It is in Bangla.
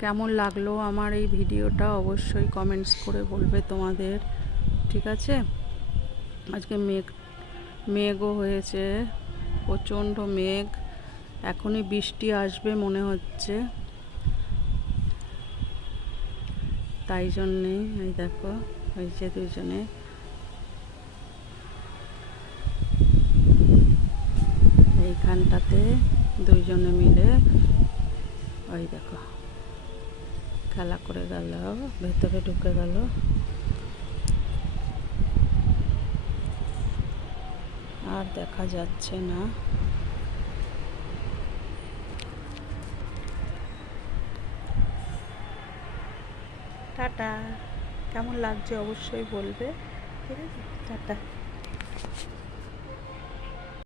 কেমন লাগলো আমার এই ভিডিওটা অবশ্যই কমেন্টস করে বলবে তোমাদের, ঠিক আছে। আজকে মেঘও হয়েছে, প্রচণ্ড মেঘ, এখনই বৃষ্টি আসবে মনে হচ্ছে। তাই জন্যেই এই দেখো হয়েছে দুজনে এইখানটাতে দুইজনে মিলে ওই দেখো খেলা করে গেল, ভেতরে ঢুকে গেল। আর দেখা যাচ্ছে না। টাটা, কেমন লাগছে অবশ্যই বলবে, ঠিক আছে, টাটা।